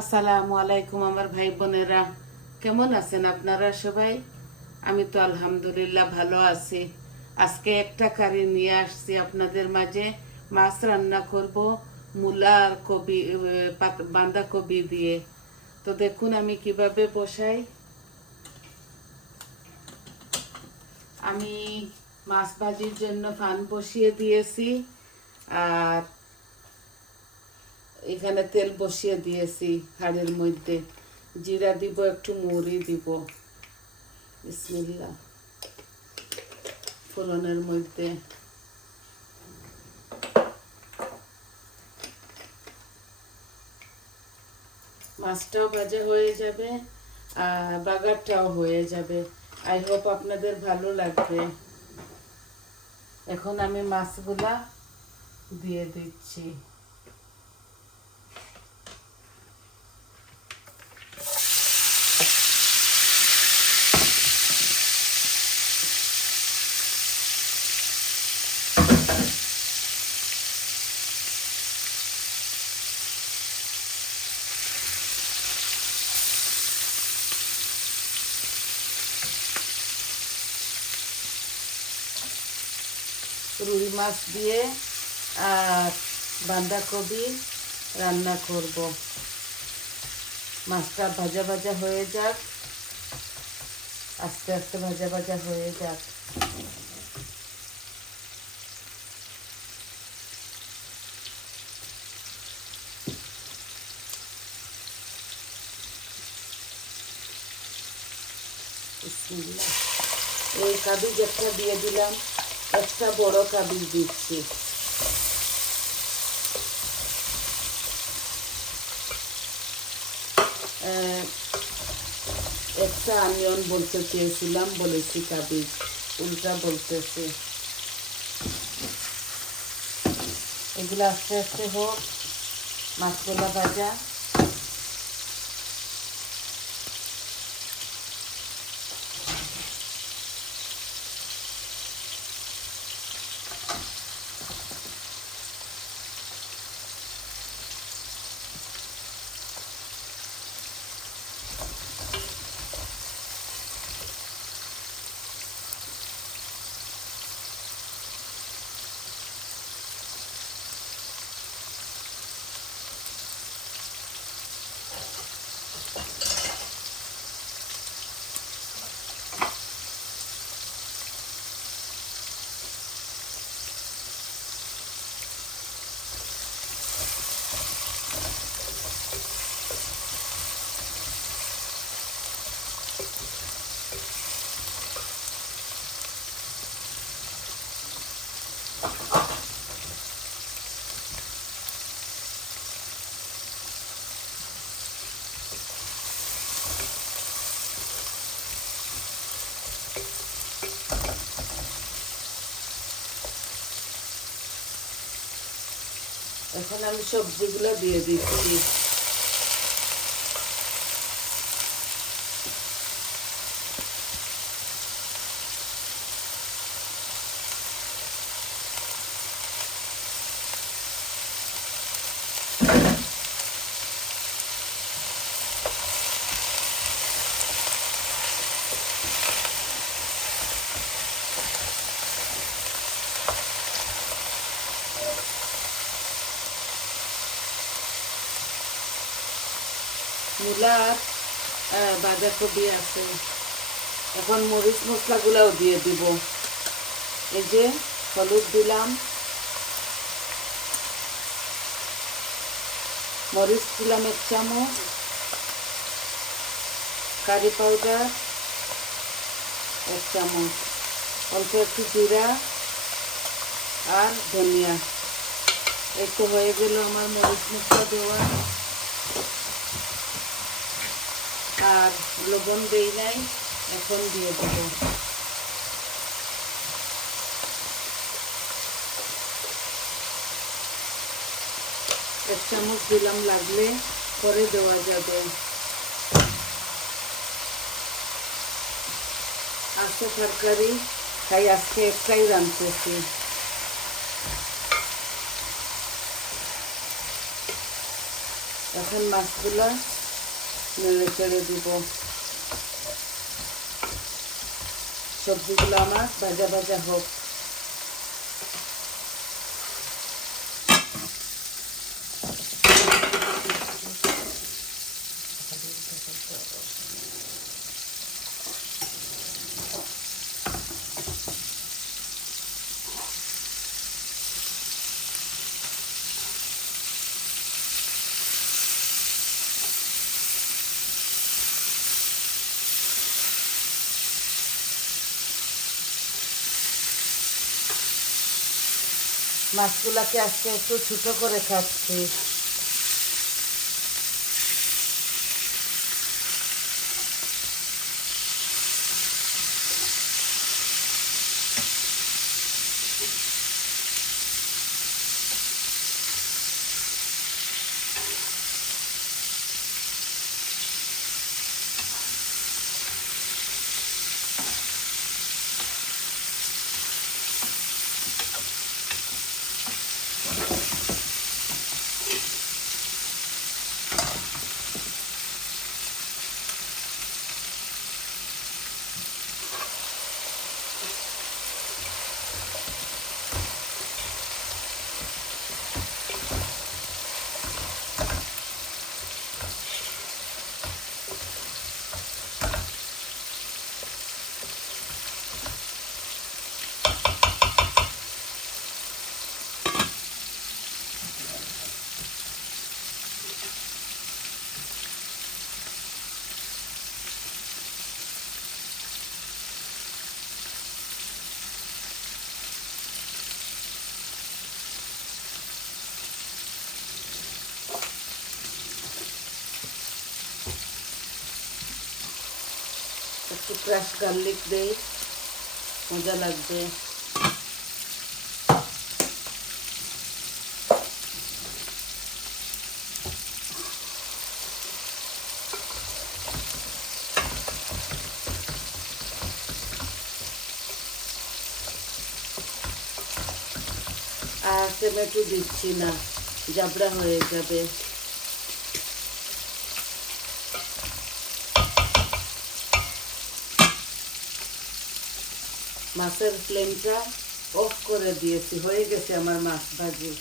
আসসালামু আলাইকুম আমার ভাই বোনেরা, কেমন আছেন আপনারা সবাই? আমি তো আলহামদুলিল্লাহ ভালো আছি। আজকে একটা কারি নিয়ে আসছি আপনাদের মাঝে। মাছ রান্না করব মূলা আর কবি, বাঁধাকপি দিয়ে। তো দেখুন আমি কিভাবে বসাই। আমি মাছ ভাজির জন্য ফান বসিয়ে দিয়েছি, আর এখানে তেল বসিয়ে দিয়েছি হাঁড়ির মধ্যে। জিরা দিব, একটু মৌরি দিব, বিসমিল্লাহ। ফোড়নের মধ্যে মাছটাও ভাজা হয়ে যাবে আর বাগারটাও হয়ে যাবে। আই হোপ আপনাদের ভালো লাগবে। এখন আমি মাছগুলা দিয়ে দিচ্ছি। রুই মাছ দিয়ে আর বাঁধাকপি রান্না করব। মাছটা ভাজা ভাজা হয়ে যাক, আস্তে আস্তে ভাজা ভাজা হয়ে যাক। বিসমিল্লাহ। এই কাবিজ একটা দিয়ে দিলাম, একটা বড় কাবিজ দিচ্ছি। একটা অনিয়ন বলতে চেয়েছিলাম, বলেছি কাবিজ, উল্টা বলতেছে। এগুলো আস্তে আস্তে হোক, মাছগুলা ভাজা। এখন আমি সবজিগুলো দিয়ে দিচ্ছি। মূলা আর বাঁধাকপি আছে। এখন মরিচ মশলাগুলোও দিয়ে দিব। এই যে হলুদ দিলাম, মরিচ দিলাম 1 চামচ, কারি পাউডার 1 চামচ, অল্প একটু জিরা আর ধনিয়া। এই তো হয়ে গেল আমার মরিচ মশলা দেওয়া। আর লবণ দেই নাই, এখন দিয়ে দেব। এক চামচ দিলাম, লাগলে পরে দেওয়া যাবে। আজকে তরকারি তাই আজকে একটাই রাঁধতেছি। এখন মাছগুলো নেড়ে চেড়ে দিব। সবজিগুলো আমার ভাজা ভাজা হোক। মাছগুলাকে আজকে একটু ছোটো করে কাটছি। একটু ক্রাশ গার্লিক দেই, মজা লাগবে। আর টমেটো দিচ্ছি না, জাবড়া হয়ে যাবে। মাছের ফ্লেমটা অফ করে দিয়েছি, হয়ে গেছে আমার মাছ ভাজি।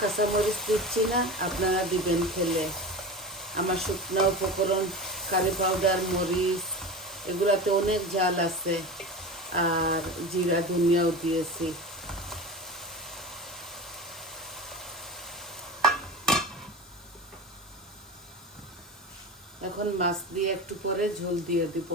কাঁচামরিচ দিচ্ছি না, আপনারা দিবেন খেলে। আমার শুকনো উপকরণ, কারি পাউডার, মরিচ, এগুলাতে অনেক ঝাল আছে। আর জিরা ধনিয়াও দিয়েছি। এখন মাছ দিয়ে একটু পরে ঝোল দিয়ে দিব।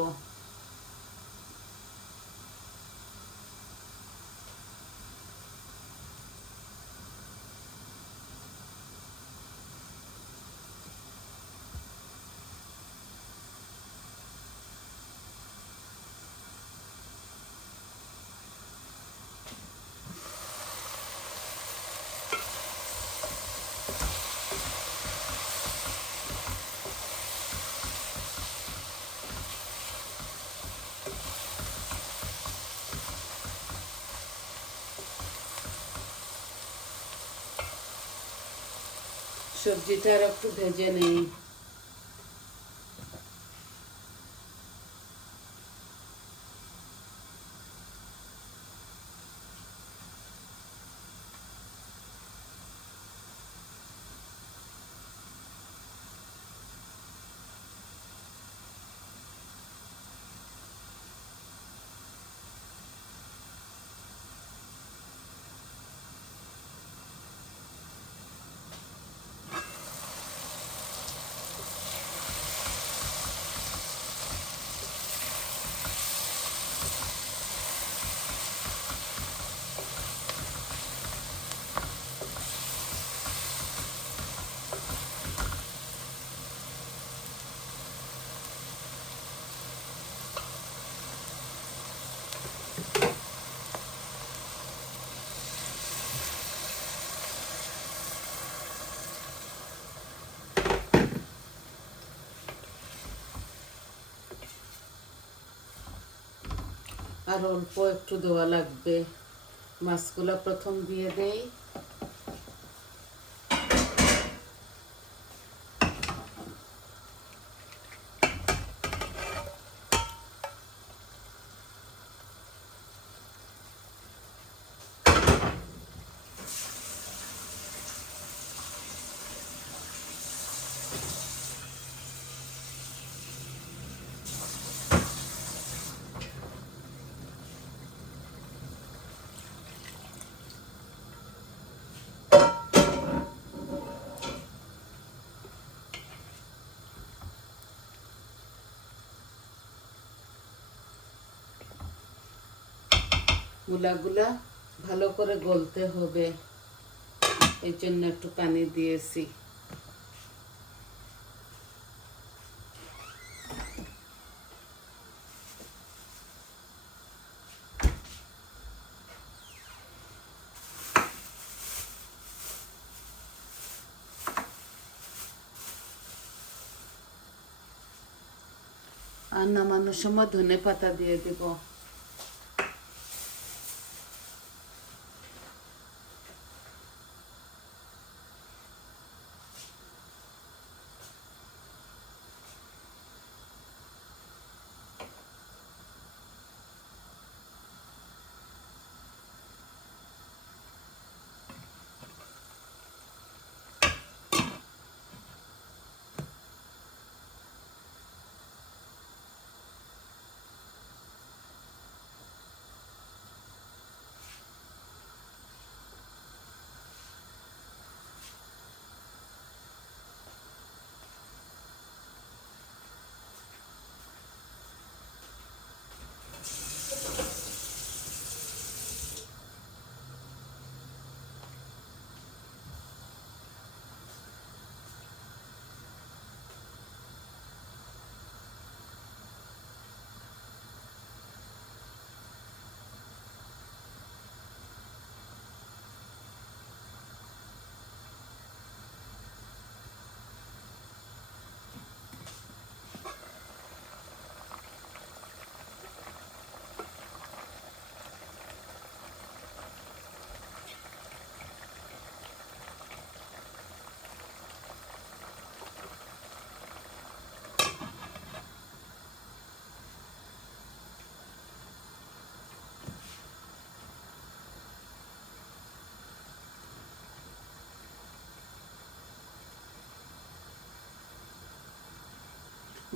সবজিটা আর একটু ভেজে নেই। আর অল্প একটু দেওয়া লাগবে। মাছগুলো প্রথম দিয়ে দেই। মূলাগুলা ভালো করে গলতে হবে, এই জন্য একটু পানি দিয়েছি। আর নামানোর সময় ধনে পাতা দিয়ে দিব।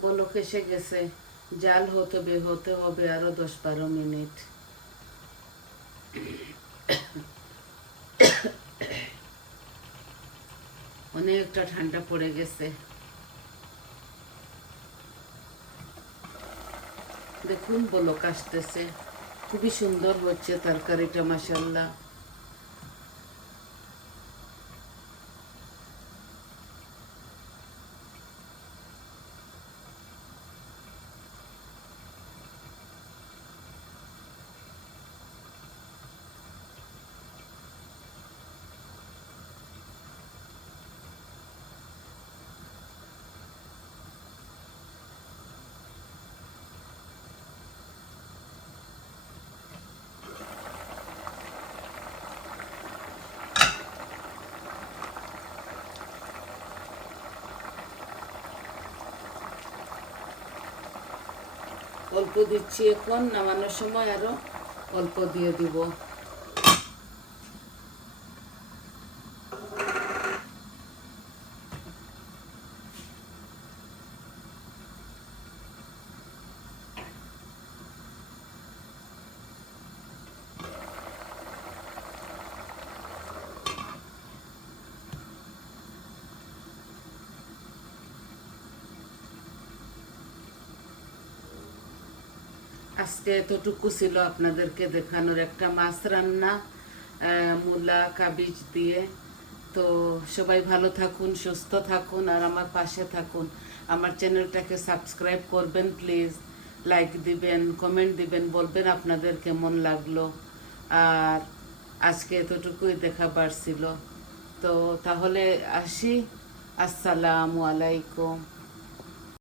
বলক এসে গেছে, জাল হতে হবে আরো 10-12 মিনিট। অনেকটা ঠান্ডা পড়ে গেছে। দেখুন বলক আসতেছে, খুবই সুন্দর হচ্ছে তরকারিটা, মাশাআল্লাহ। অল্প দিচ্ছি, এখন নামানোর সময় আরো অল্প দিয়ে দিব। আজকে এতটুকু ছিল আপনাদেরকে দেখানোর, একটা মাছ রান্না মূলা কাবিজ দিয়ে। তো সবাই ভালো থাকুন, সুস্থ থাকুন, আর আমার পাশে থাকুন। আমার চ্যানেলটাকে সাবস্ক্রাইব করবেন প্লিজ, লাইক দিবেন, কমেন্ট দিবেন, বলবেন আপনাদের কেমন লাগলো। আর আজকে এতটুকুই দেখাবার ছিল। তো তাহলে আসি, আসসালামু আলাইকুম।